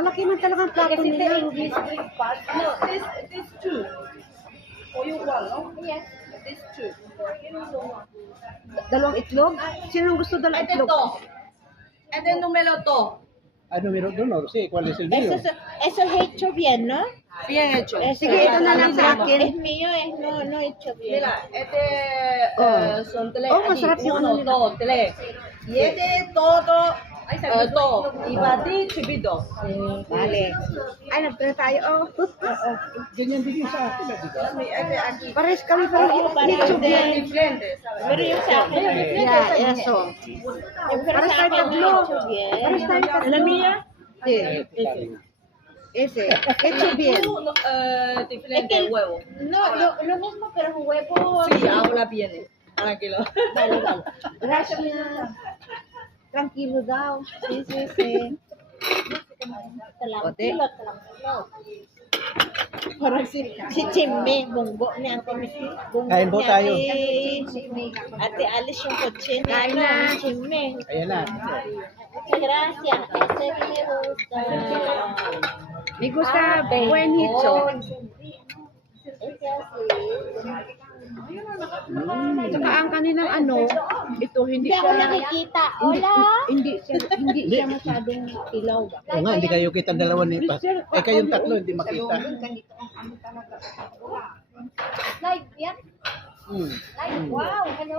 Malaki man talagang plato Kasi nila. English breakfast. No, this two. For you one, no? Yes. This two. Dalawang itlog? Sino gusto dalawang Este itlog? to. Este número to. Ano meron doon? No sé cuál es el mío. Eso es hecho bien, ¿no? Bien hecho. Sige, ito na lang sa akin. Es mío, no hecho bien. Mira, este son tres. Oh, aquí. masarap yung ano Uno, nila. dos, tres. Y este todo. To. Iba di chibido. Vale. Ay, nagtala tayo. Oh. Ganyan din yung sa akin. Este aquí. Pares kami pero Pares itlog din. yan. Diferente, ¿sabes? Pero yung sa akin, Yeah, eso. pero Pares sa tayo akin tatlo. hecho bien. Pares tayo tatlo. Sí. Ese. Hecho bien. Diferente Es que- huevo. No, lo mismo, pero un huevo. Sí, ahora viene. Tranquilo. Vale, vale. Gracias. Tranquilo daw. Sí. Tranquilo. Parang si Chimbe, bunggo ni Ate Bunggo Kain po ni tayo. Ate Alice yung kotse ni Kain na. Chimbe. Ayan na. Muchas gracias. Ese me gusta. Me gusta buenito. Ese así. Saka ang kanilang ano, ito hindi Hindi ako siya nakikita. Hola. hindi siya masyadong ilaw ba? Oo nga, hindi kayo kita dalawa ni Pa. Eh kayong tatlo, hindi makita. Live yan? Hmm. Live. Wow. Ano?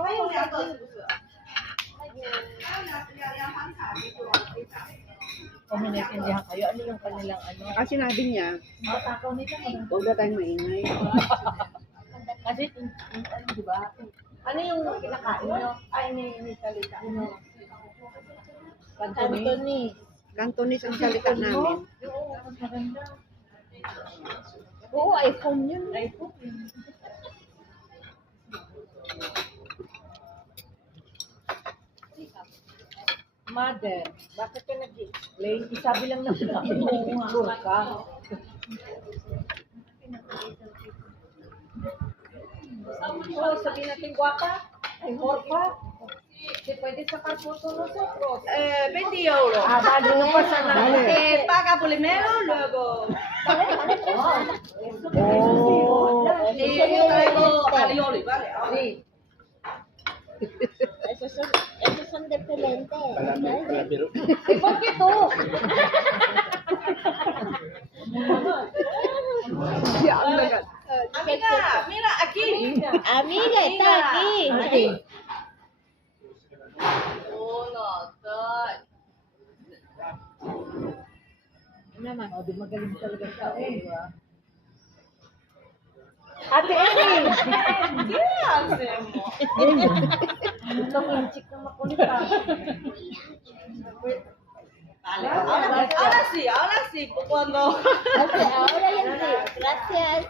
Kung maintindihan kayo, ano yung kanilang ano? Kasi sinabi niya, Matakaw nito. huwag na tayong maingay. Kasi, ano, di ba? Ano yung kinakain nyo? Ay, ni salita. Ano? Anthony. Cantonese ang salita namin. Oo, iPhone yun. iPhone. Mother, bakit ka nag-explain? Isabi lang naman namin kung ka. Oh, sabihin natin guwapa. Ay, morpa. Si pwede sacar foto nosotros. 20 euros. Ah, vale, no pasa nada. Vale. Paga primero, luego. Oh. Y yo traigo alioli, ¿vale? Sí. Esos son de pelente. Pero, ¿Y por qué tú? Siya ang nagat. Amiga, mira aquí. Amiga, está aquí. Aquí. Uno, dos. Naman. Oh, di magaling talaga siya. di ba? Ate Amy. ¿Qué hacemos? Ito yung chick na makulit ah. Vale, ahora sí, cuando... Ahora ya sí. Gracias.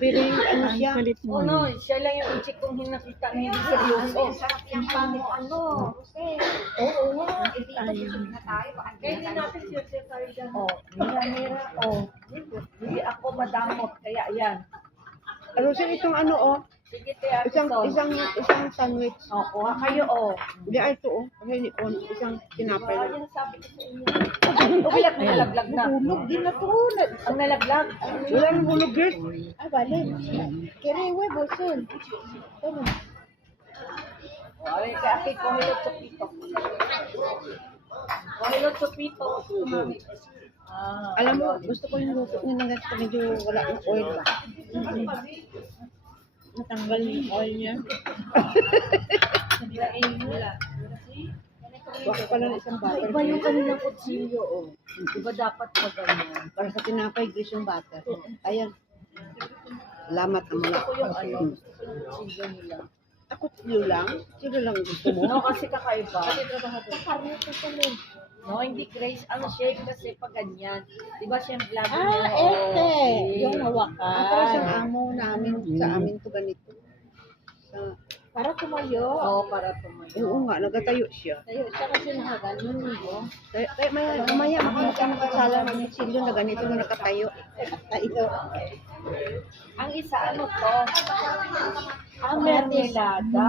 Pero yung ano siya, Oh no, siya lang yung chick kong hinakita na hindi seryoso. Yung pangit ano. Oo nga. Kaya hindi natin siya tayo dyan. Oh, mira. Oh, hindi ako madamot, kaya yan. ano siya itong ano oh, Sige, te, isang sandwich. Oh, kuha kayo, oh. Hindi ay ito oh, kasi hindi oh, isang tinapay Kaya lang. yan sabi ko sa inyo. Umiyak na nalaglag na. Hulog din na tulad. Ang nalaglag. Wala nang hulog girl. Ah, vale. ¿Quieres huevo, Sol? Toma. Ay, kaya ako kohilot chupito. Kohilot chupito. Ah, Alam mo, gusto ko yung luto niya ng ganito medyo wala ng oil ba. Natanggal yung oil niya. Baka pala ng isang butter. iba yung kanilang kutsilyo, oh. Iba dapat pag ganyan. Para sa tinapay, grease yung butter. Ayan. Salamat ang mga. Ito yung ano, kutsilyo nila. Ako silo lang? Silo lang gusto mo? No, kasi kakaiba. Karne ko tuloy. No, hindi Grace. Ano shape kasi pag ganyan. Di ba siya vlog Ah, Yung hawakan. Para sa amo namin, sa amin to ganito. Sa, Para tumayo. Oo, para tumayo. oo nga, nagatayo siya. Tayo siya kasi nakaganon mo. Kaya mamaya makakita ng kasala ng silo na ganito na nakatayo. Ito. Ang isa, ano to? Ang mermelada.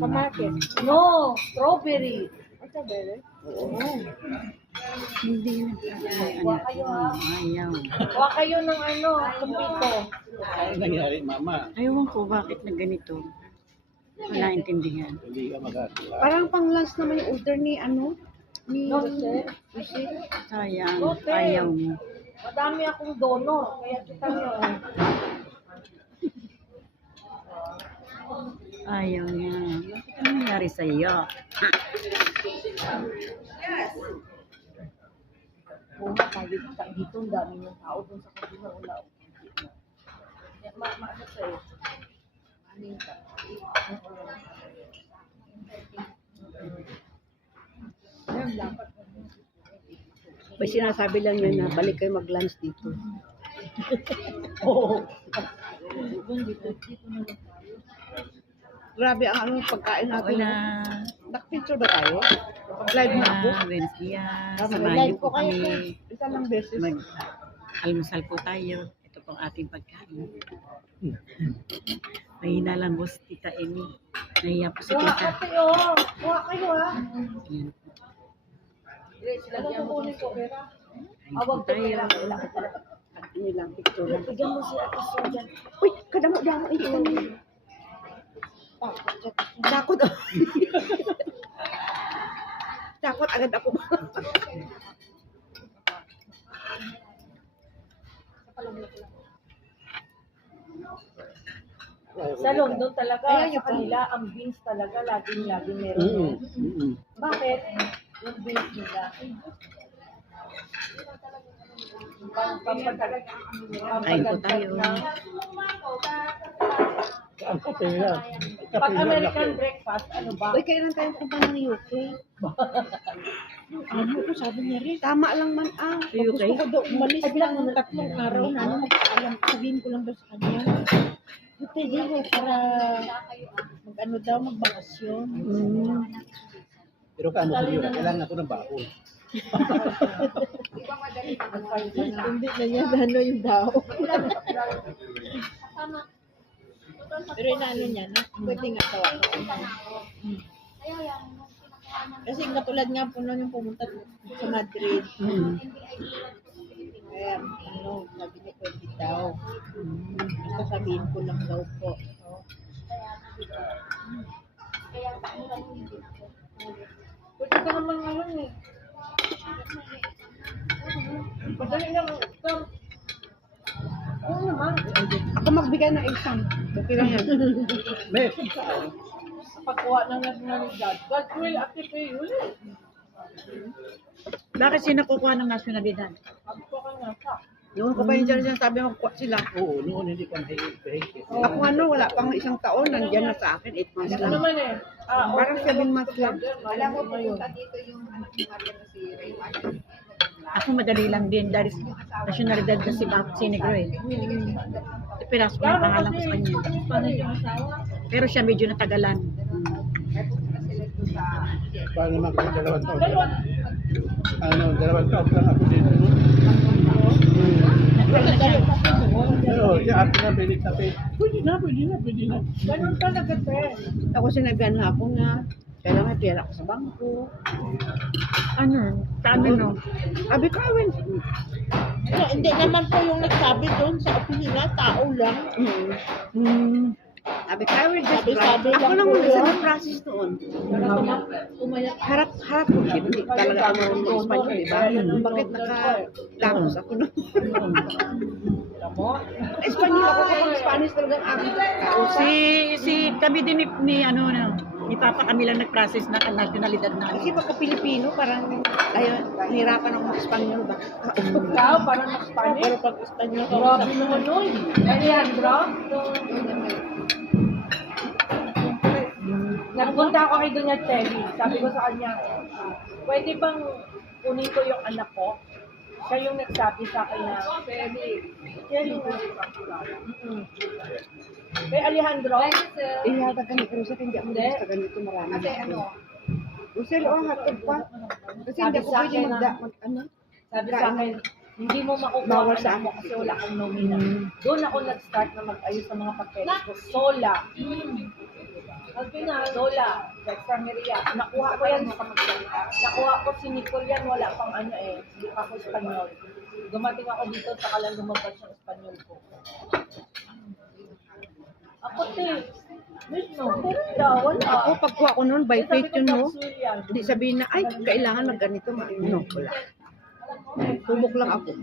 Kamatis. No, strawberry. Ito, bebe. Oo. Hindi na. Kuha kayo ha. Ayaw. Kuha kayo ng ano, kumpito. Ano nangyari, mama? Ayaw ko bakit na ganito. Wala intindihan. Hindi ka magagawa. Parang pang lunch naman yung order ni ano? Ni No, sir. Sayang. Okay. Ayaw mo. Madami akong donor, kaya kita nyo. Ayaw niya. Bakit ano nangyari sa iyo? Una tayo dito, ang dami ng tao dun sa kabila. Wala. Ano sa'yo? May sinasabi lang yun na balik kayo mag-lunch dito. Oo. Grabe ang anong pagkain natin. Wala. Nakpicture ba tayo? Live na ako. Wednesday yan. Tama, Samahan live niyo po ko kayo. kami. Isa lang beses. Almusal po tayo. Ito pong ating pagkain. Mahina lang po si Tita Amy. Nahiya po si Kuha Tita. kayo. Kuha kayo ha. Ayan. Grace, lagyan mo kunin ko, Vera. Kain po Awag ko, tayo. Vera. Wala ka talaga. Ini lang picture lang. Bigyan mo si Ate Susan. Uy, kadamo-damo ito. Takot. Takot agad ako. Sa London talaga, Ayan, sa yung kanila, ang beans talaga, laging meron. Mm-mm. yun. Mm-mm. Bakit? Yung beans nila. Kain po tayo. Ang kape yan. Pag American breakfast, ano ba? Uy, kailan tayo punta ng UK? Ano ko sabi niya rin. Tama lang man ah. Sa UK? Gusto ko daw umalis ng 3 araw na ano, magpaalam. Sabihin ko lang daw sa kanya. Buti din para mag-ano daw, magbakasyon. Pero kaano sa iyo, kailangan ako ng baon. Hindi na niya ano yung daw. Pero inaano niya, no? Pwede nga daw ako. Kasi katulad nga po noon yung pumunta sa Madrid. Kaya ano, sabi niya pwede daw. Basta sabihin ko lang daw po. Pwede ka naman ngayon eh. Madali lang. Oo naman. Ako magbigay ng exam. Okay lang yan. May, Sa pagkuha ng nationalidad, God will activate you ulit. Bakit sino kukuha ng nasyonalidad? Sabi ko kanya sa. Noon ko pa yung dyan sabi magkuha sila. oo, noon hindi ko nahihigit. Ako ano, wala pang 1 taon, nandiyan na sa akin, 8 months Ano lang. naman eh. Parang 7 months lang. Alam mo ngayon. Ako madali lang din dahil nasyonalidad na si Negro eh. Pinasok na yung pangalan ko sa kanya. Paano yung asawa? Pero siya medyo natagalan. Paano naman kung 2 taon? Ano, 2 taon lang ako dito. No? Pero, si ate na, pilit na pilit. Pwede na. Ganun talaga, te. Ako sinabihan na ako na kailangan may pera ko sa bangko. Ano? Saan no? Abi ka, Wen. Hindi naman po yung nagsabi doon sa opisina, tao lang. Abi ka, Wen. Sabi Ako lang lang po muna yun. sa process noon. Harap ko siya. Hindi talaga ako mag-Espanyol, di ba? Bakit nakatapos ako nun? Espanyol ako kapag Spanish talaga ang aking kausap. Si kami din ni Papa kami lang nag-process na nasyonalidad na. Kasi pagka Pilipino, parang ayun, nahirapan ako mag-Espanyol ba? Ikaw, parang mag-Spanish. Pero pag Espanyol ka, Grabe naman nun. Alejandro? Nagpunta ako kay Doña Telly. Sabi ko sa kanya, pwede bang kunin ko yung anak ko? Siya yung nagsabi sa akin na, Telly, Kay Alejandro? Ihata ka ni Cruz at hindi ako Hindi. gusto ganito marami. Kasi ano? Usel, hatod pa. Kasi hindi ako Sabi sa pwede akin na- ano? Sabi sa akin, hindi mo makukuha Bawal ang sa anak mo kasi wala kang nomina. Doon ako nag-start na mag-ayos ng mga papeles ko. Sola. Sabi na, Lola, sa extrameria. Nakuha ko yan sa magsalita. Nakuha ko si Nicole yan, wala pang ano eh. Hindi pa ako Espanyol. Dumating ako dito, saka lang lumabas yung Espanyol ko. Ako, te. Mismo, wala. Ako, pagkuha ko noon, by Eh, sabi faith ko, yun, no? capsule yan. Hindi sabihin na, ay, kailangan magganito. No, wala. Tubok lang ako.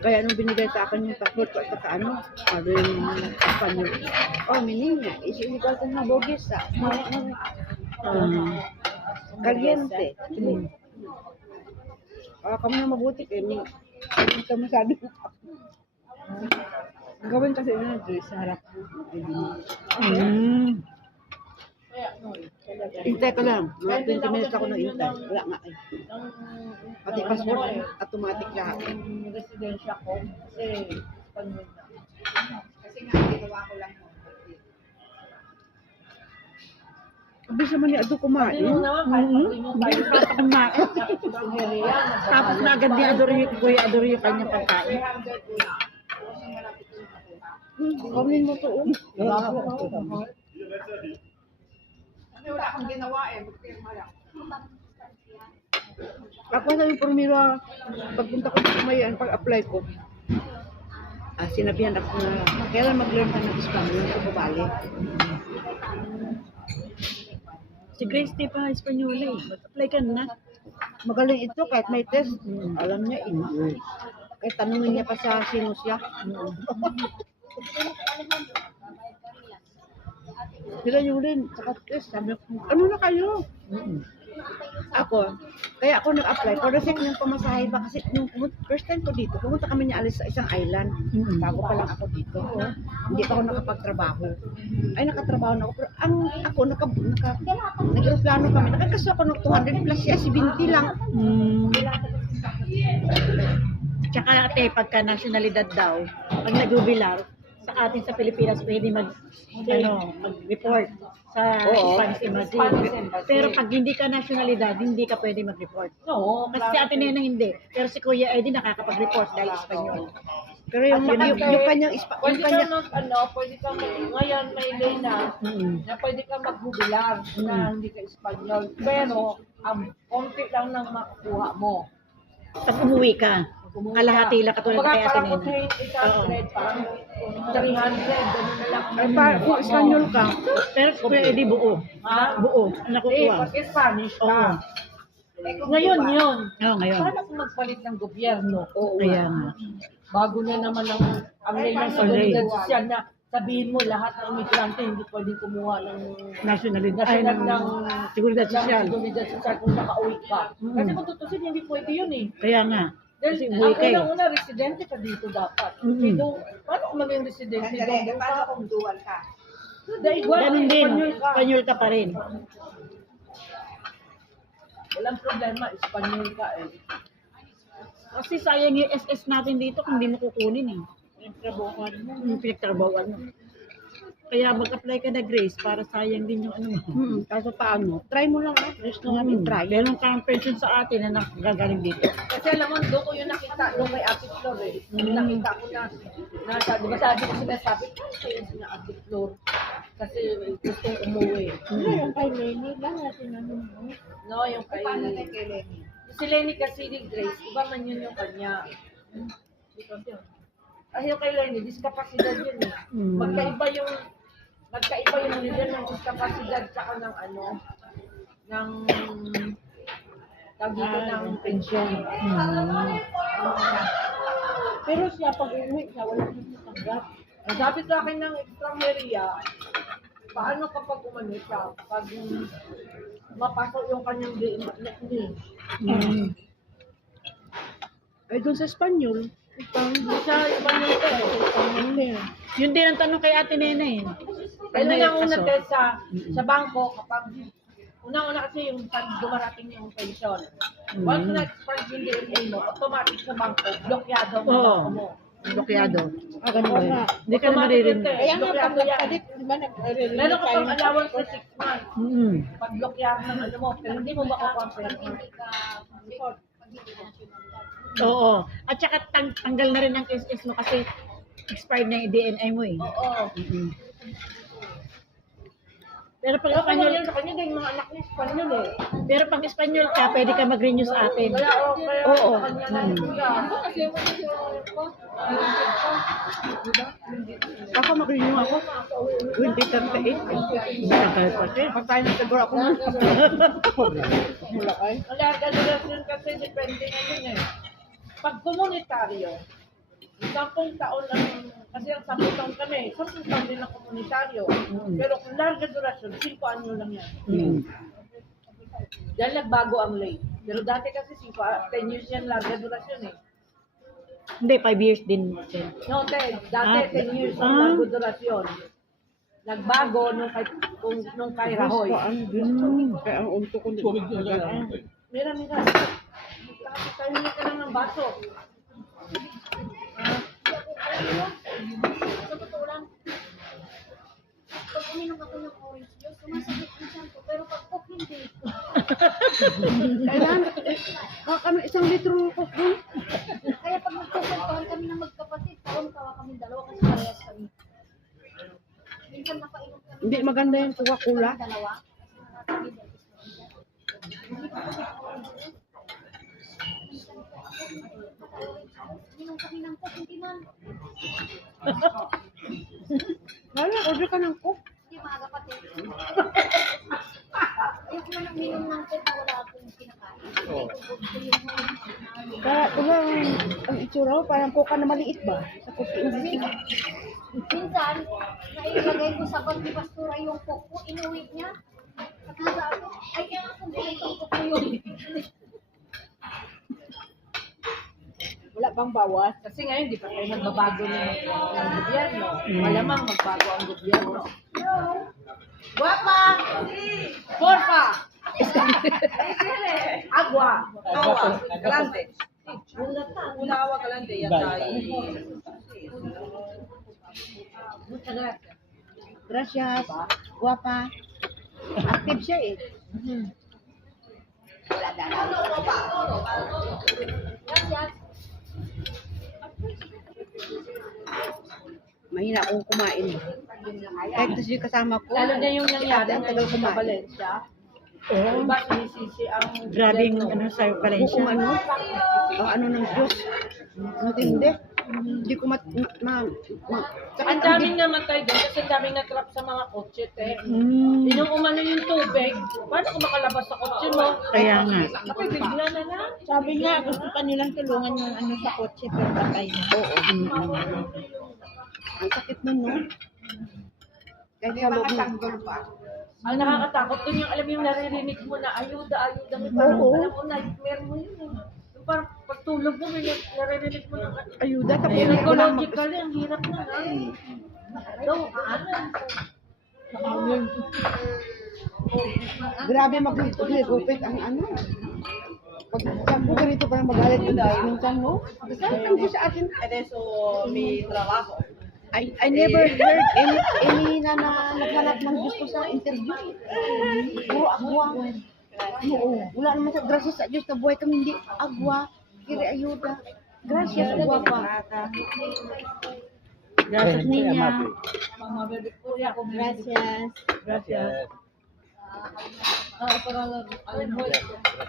Kaya nung binigay sa akin yung passport ko at saka ano, sabi yung Espanyol. Oh, mininya, isi-igual ko na bogis sa caliente. Kamu na mabuti kayo. Ito masabi mo. Gawin kasi na sa harap. Hintay ka lang. Mga 20 minutes ako nang hintay. Wala nga eh. Pati passport, automatic lahat. Yung residensya ko, kasi Espanyol na. Abis naman ni Ado kumain. Kasi yung naman, kahit Hindi tayo pa ata kumain. extrameria, Tapos na agad ni Adore yung Kuya Adore yung kanyang pagkain. Kamin mo to. Ako sa yung formula, pagpunta ko sa Mayan, pag-apply ko, sinabihan ako na, kailan mag-learn ka ng Espanyol sa Babali? Si Grace di pa Espanyola eh. Mag-apply ka na. Magaling ito kahit may test. Alam niya, English. Kahit tanungin niya pa sa sino siya. Sila yung rin, saka test. Sabi ko, ano na kayo? Ako, kaya ako nag-apply for the sake ng pamasahe ba kasi nung first time ko dito, pumunta kami ni Alice sa isang island. Bago pa lang ako dito. Hindi pa ako nakapagtrabaho. Ay, nakatrabaho na ako. Pero ang ako, nag-aeroplano kami. Nakakaso ako ng 200 plus siya, 70 lang. Tsaka ate, pagka nationalidad daw, pag nag-jubilar, sa atin sa Pilipinas pwede mag-report sa Spanish Embassy. Pero pag hindi ka nationalidad, hindi ka pwede mag-report. Oo, Kasi si Ate Nena hindi. Pero si Kuya Eddie nakakapag-report dahil Espanyol. Pero yung kanyang pwede ka pwede ka ngayon may lay na pwede ka magbubilang na hindi ka Espanyol. Pero ang konti lang nang makukuha mo. pag umuwi ka, kalahati lang katulad kay Ate Parang Nena. 800, parang 300, gano'n na lang. Ay, kung Espanyol ka, pero si Kuya Eddie buo. Ha? Buo. Eh, Nakukuha. pag Spanish Oo. ka. Ngayon yun. Oo, ngayon. Paano kung magpalit ng gobyerno? Kaya nga. Bago na naman ang lay ng seguridad sosyal na sabihin mo lahat ng imigrante hindi pwedeng kumuha ng Nationalidad. Ay, ng seguridad sosyal. seguridad sosyal kung nakauwi ka. Kasi kung tutusin, hindi pwede yun eh. Kaya nga. Dahil Kasi ang umuwi kayo. unang-una, residente ka dito dapat. Paano kung maging residente doon? Paano kung dual ka? Dahil Ganun din. Espanyol ka. Espanyol ka pa rin. Walang problema, Espanyol ka eh. Kasi sayang yung SS natin dito kung hindi mo kukunin eh. Yung pinagtrabawan mo. Kaya mag-apply ka na Grace para sayang din yung ano mo. Kaso paano? Try mo lang ha. Grace na namin try. Meron kang pension sa atin na nakagagaling dito. Kasi alam mo, doon ko yung nakita, doon kay Ate Flor eh. Nakita ko na, di ba sabi ko sinasabi, kaya sina Ate Flor. Kasi gusto umuwi. Yung kay Lenny lang natin ano mo. No, yung kay Lenny. Si Lenny kasi ni Grace, iba man yun yung kanya. Ay, yung kay Lenny, discapacidad yun eh. Magkaiba yung level ng discapacidad tsaka ng ano, ng tawag dito ng pensyon. Pero siya pag uwi siya, wala nang natanggap. Ang sabi sa akin ng extrameria, paano kapag umano siya? Pag mapasok yung kanyang DMD. Ay, doon sa Espanyol. Hindi siya Espanyol ko eh. Yun din ang tanong kay Ate Nena eh. Pero unang-una test sa bangko, kapag unang-una kasi yung dumarating yung pension. Once na-expire yung DNA mo, automatic sa bangko, blokyado ang bangko mo. Blokyado. Ganun ba? Hindi ka na Automatic maririnig. yun, Kaya nga pag blokyado yan. nagpalit, di ba nag-release Meron ka tayo pang ng allowance for 6 months. Pag blokyado ng ano mo, pero hindi mo makukuha ang pera mo. Oo. At saka tanggal na rin ang SS mo kasi expired na yung DNA mo eh. Oo. Pero pag Pero kanya Espanyol, yun, sa kanya din mga anak niya, Espanyol eh. pero pag Espanyol ka, pwede ka mag-renew sa atin. Kaya kaya Oo. sa kanya na yun siya. Baka mag-renew ako. 2038. Tagal pa siya. Pag tayo nagtagor ako nun. Ang larga duration kasi depende na yun eh. Pag komunitaryo, 10 taon lang, kasi ang 10 taon kami, 10 taon din ang komunitaryo. Pero kung larga duration, 5 anyo lang yan. Dahil nagbago ang late. Pero dati kasi 10 years yan larga durasyon eh. Hindi, 5 years din. No, dati 10 years ang larga durasyon. Nagbago nung kay Rahoy. Kaya ang unto ko din. Mira. Kasi tayo na ka lang ng baso. Sa totoo lang, pag uminom ako ng orange juice, sumasakit ang tiyan ko. Pero pag coke, hindi. Kailan? Ano, 1 litro ko. Kaya pag nagkukuntuhan kami ng magkapatid, tawa kami dalawa kasi parehas kami. Minsan napainom kami Hindi maganda yung Coca-Cola. dalawa. Kasi nakakami dahil hindi ko kasi orange juice. Minum kami ng coke, hindi man. Kaya, order ka ng Coke. Hindi mga kapatid. Ayoko man ang minum ng coke na wala akong kinakain. Gusto yung Kaya, diba, ang itsura ko, parang Coca na maliit ba? Sa Coke. minsan, nailagay ko sa bag ni Pastora yung coke ko, inuwi niya. At nasa ako, ay kaya nga kung buhay itong coke ko yun. Wala bang bawas? Kasi ngayon, di pa tayo magbabago ng gobyerno. Malamang magbago ang gobyerno. Guapa! Porfa! Agua! Galante! Ulawa galante. Muchas gracias. Gracias. Guapa. Active siya eh. Gracias. Mahina akong kumain. Kahit kasi kasama ko. Lalo na yung nangyari ang tagal ngayon sa kumain. Valencia. Oo. Diba sinisisi ang Grabing gobyerno? ano sa Kung Valencia. ang ano ng Diyos. Matindi. Hindi ko Ang daming namatay doon kasi ang daming natrap sa mga kotse, te. Mm, Inong umano yung tubig, paano kung makalabas sa kotse mo? kaya nga. Kapag bigla na lang. Sabi nga, gusto pa nilang tulungan yung ano sa kotse pero patay na. Oo. Ang sakit nun, no? Kaya sa loob ng... Ang nakakatakot doon yung alam yung naririnig mo na ayuda, may parang alam mo nightmare mo yun. Yung parang pagtulog mo, may naririnig mo na Ayuda, tapos wala mag- psychologically, ang hirap na nga. Daw, Grabe mag-gupit ang ano. Pag saan po ganito parang magalit yung dahil minsan, no? Saan ang Diyos sa atin? may trabaho. I never heard any na naghanap ng Diyos ko sa interview. Puro agwa. Oo. Wala naman sa gracias sa Diyos na buhay kami hindi agwa. Kiri ayuda. Gracias agwa pa. Gracias niya. Mama, bebe ko, ya, kung Gracias. Gracias.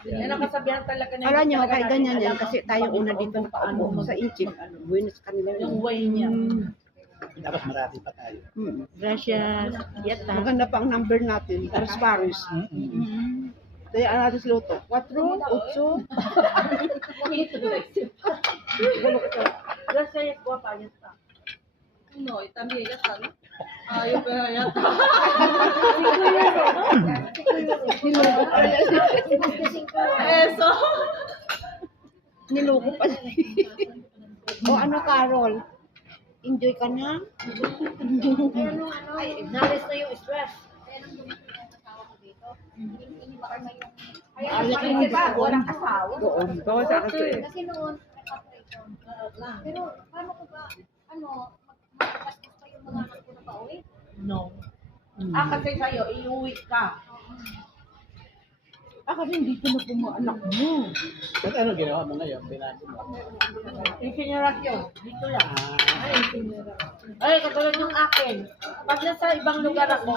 Yan ang kasabihan talaga na. Alam niyo, kahit ganyan yan, kasi tayo una dito nakaupo sa Inchik. Buenos sa kanila Yung yun. way niya. Dapat marami pa tayo. Gracias. Yata. Maganda pa ang number natin. Paris. Kaya ang natin sa loto. 4, 8. Gracias, guapa, ya está. No, y también ya está, ¿no? Ay, pero ya está. Eso. Niloko pa. O ano, Carol? Enjoy ka na? Kaya nung ano, Nalis na yung stress. kaya nung dumating ang asawa ko dito, iniba ko na yung... Alam mo ba, walang asawa. Doon. Bawa sa akin. Kasi noon, nag-operation. Pero paano ko ba, magkastos pa yung mga anak ko na pauwi? No. Kasi sa'yo, iuwi ka. Ako rin dito na po mga anak mo. At ano ginawa mo ngayon? Pinasok mo. Incinerasyon. Dito lang. Ay, katulad yung akin. Pag nasa ibang lugar ako,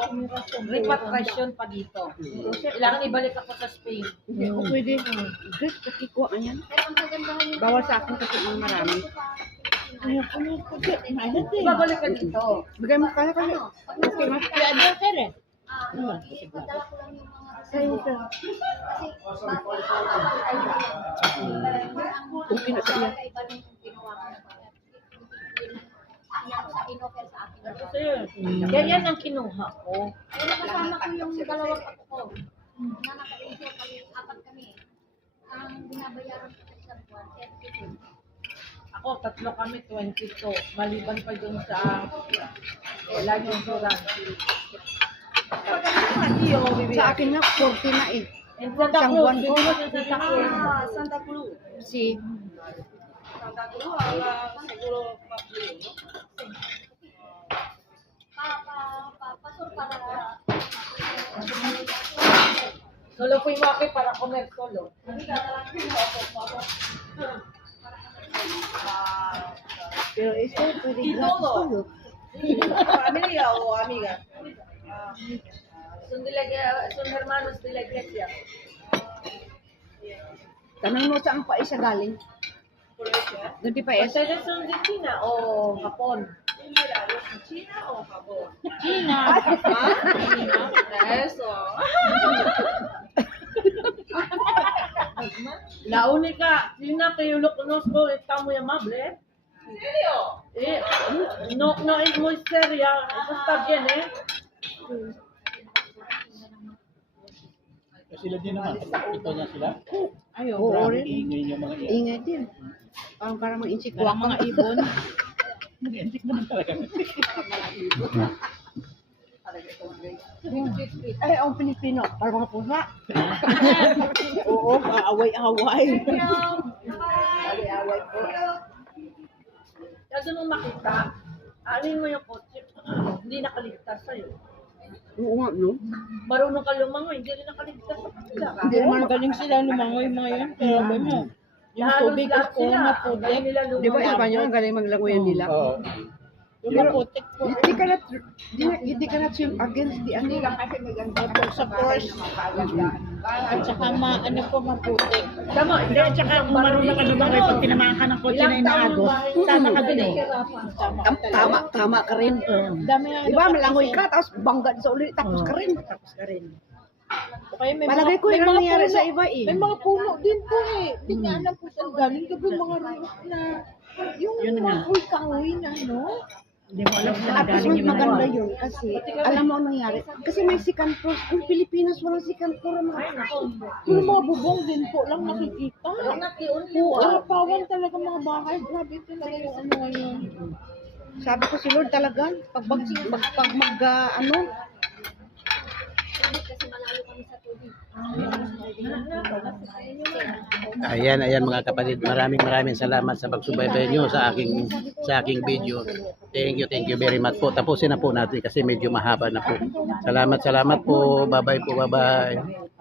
repatriation pa dito. Kailangan ibalik ako sa Spain. Hindi ko pwede. Guys, pakikuha ka yan. Pero ang kagandahan yung Bawal sa akin kasi ang marami. Ano po na po siya. Mahal din. Ibabalik ka dito. Bigay mo kaya kasi. Okay, mas. Kaya ano ka rin? ipadala ko lang yung mga Sa'yo, sir. kasi ay Okay na sa iya. iba nung ginawa ko yan sa inoffer sa akin. Kasi, ganyan ang kinuha ko. Pero kasama ko yung dalawang ako ko na naka-insure kami, apat kami. Ang binabayaran ko sa isang buwan, 32. Ako, tatlo kami, 22. Maliban pa dun sa life insurance. Sa akin nga, 40 na eh. And Santa Isang Cruz, buwan ko. bigyan mo sa Santa Cruz. Santa Cruz. Si, Santa Cruz, siguro papuli, no? Pasok para Solo po yung maki para comer solo. pero ito, pwede Y gratis todo. tulo. ¿Familia o amiga? Son hermanos de la iglesia. Tanong mo saan pa isa galing. Por eso, ¿eh? Doon di pa isa. ¿Ustedes son de China o Japón? Mira, ¿China o Japón? China. Eso. La única China que yo lo conozco está muy amable. ¿En serio? No es muy seria. Eso está bien, ¿eh? Sila din naman. Ito niya sila. Ayaw, Oo grabe. rin. Ingay yung mga iyan. Ingay din. Parang parang mga insik Walang mga ibon. Mag-entik naman talaga. Ay, ang Pilipino. Parang mga pusa. Oo, kaaway-away. Kasi nung makita, alin mo yung kotse, hindi nakaligtas sa'yo. Oo nga, no? Marunong ka lumangoy, hindi rin nakaligtas sa kanila. Hindi naman galing sila lumangoy mga yan. Pero ba mo, yung tubig is puro na putik. Di ba iba nyo, ang galing maglangoyan nila? Oo. Yung maputik po. Hindi ka na swim against the ano. Opo, sa course. At saka ano po maputik. Tama, hindi. At saka kung marunong ka lumangoy pag tinamaan ka ng kotse na inaagos, sama ka din eh. Tama ka rin. Dami nga. Di ba, malangoy ka, tapos bangga sa ulit, tapos ka rin. Tapos ka rin. Okay, may Palagay ko may yun ang mga nangyari puno. sa iba eh. May mga puno din po eh. Hindi nga alam po saan galing. Gabi mga ruot na yung mga kahoy na ano. Hindi mo alam na galing yung maganda yun kasi alam mo ang nangyari. Kasi may second floor. Ang Pilipinas walang second floor. Yung mga bubong din po lang nakikita. Oo, arapawan talaga mga bahay. Grabe talaga yung ano ngayon. Sabi ko si Lord talaga, pag ano, kasi malayo kami sa tubig. Ayan mga kapatid, maraming salamat sa pagsubaybay nyo sa aking video. Thank you very much po. Tapusin na po natin kasi medyo mahaba na po. Salamat po. Bye-bye po. Bye-bye.